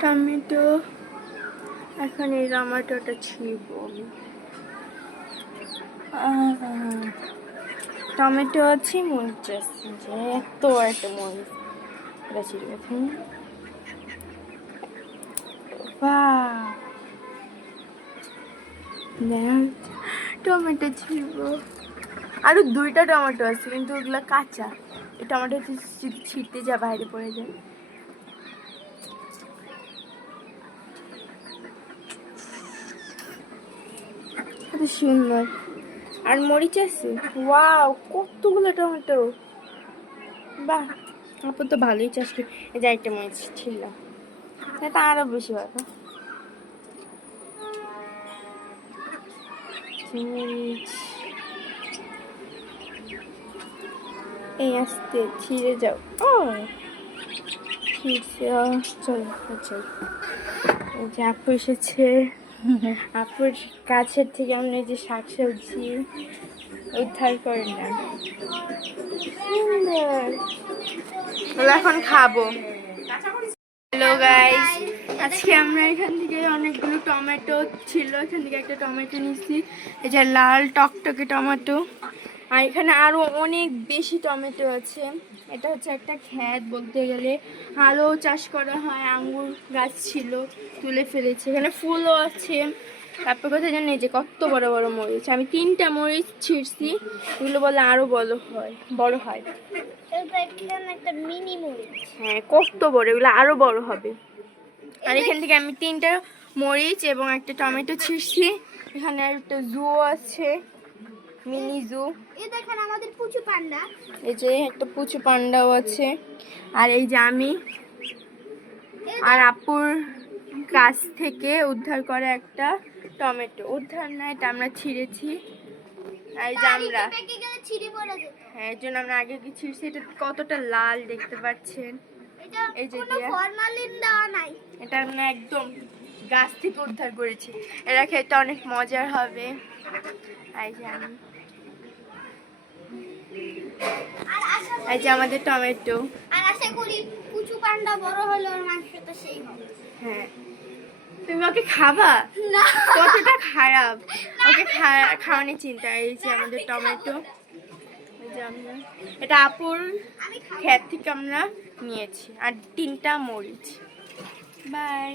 Tomato. এখন এই টমেটোটা ছিঁড়ব আমি। টমেটো আছে, মরিচ আছে, যে এত একটা মরিচ এটা ছিঁড়ব। টমেটো ছিঁড়ব। আরো 2টা টমেটো আছে কিন্তু ওগুলা কাঁচা। এই টমেটো যদি ছিঁড়তে যা বাইরে পড়ে যায়। কত সুন্দর। আর মরিচ আছে, ওয়াও কতগুলো টমেটো। বাহ, আপু তো ভালোই চাষ করি। এই যে একটা মরিচ ছিলাম, এটা আরো বেশি ভালো। মরিচ এই আস্তে ছিঁড়ে যাও। ও ছিঁড়ছে, চলো চল। এই যে আপু এসেছে, আপুর গাছের থেকে আমরা যে শাকসবজি উদ্ধার করলাম। সুন্দর, এখন খাবো। হ্যালো গাইস, আজকে আমরা এখান থেকে অনেকগুলো টমেটো ছিল, এখান থেকে একটা টমেটো নিচ্ছি। এই যে লাল টকটকে টমেটো। আর এখানে আরো অনেক বেশি টমেটো আছে। এটা হচ্ছে একটা ক্ষেত বলতে গেলে, আরও চাষ করা হয়। আঙ্গুর গাছ ছিল, তুলে ফেলেছে। এখানে ফুলও আছে। তারপর কথা জানি যে কত বড় বড় মরিচ। আমি 3টা মরিচ ছিঁড়ছি, এগুলো বলে আরো বড় হয়। হ্যাঁ কত বড়, এগুলো আরো বড় হবে। আর এখান থেকে আমি 3টা মরিচ এবং একটা টমেটো ছিঁড়ছি। এখানে একটা জু আছে, মিনি জু। এই দেখেন আমাদের পুচু পান্ডা। এই যে একটা পুচু পান্ডাও আছে। আর এই যে আমি আর আপুর গাছ থেকে উদ্ধার করা একটা টমেটো। উদ্ধার না, এটা আমরা ছিঁড়েছি। এই যে আমরা, হ্যাঁ এর জন্য আমরা আগে কি ছিঁড়ছি। এটা কতটা লাল দেখতে পাচ্ছেন। এই যে ফরমালিন দেওয়া নাই, এটা আমরা একদম গাছ থেকে উদ্ধার করেছি। এরা খেতে অনেক মজার হবে। এই যে আমি, এই যে আমাদের টমেটো। আর আশা করি পুচু পান্ডা বড় হলে ওর মাংসটা সেই হবে। হ্যাঁ, তুমি ওকে খাবা? না, কতটা খারাপ, ওকে খাওয়ানোর চিন্তা। এই যে আমাদের টমেটো, এই যে আমরা, এটা আপুর ক্ষেত থেকে আমরা নিয়েছি। আর 3টা মরিচ। বাই।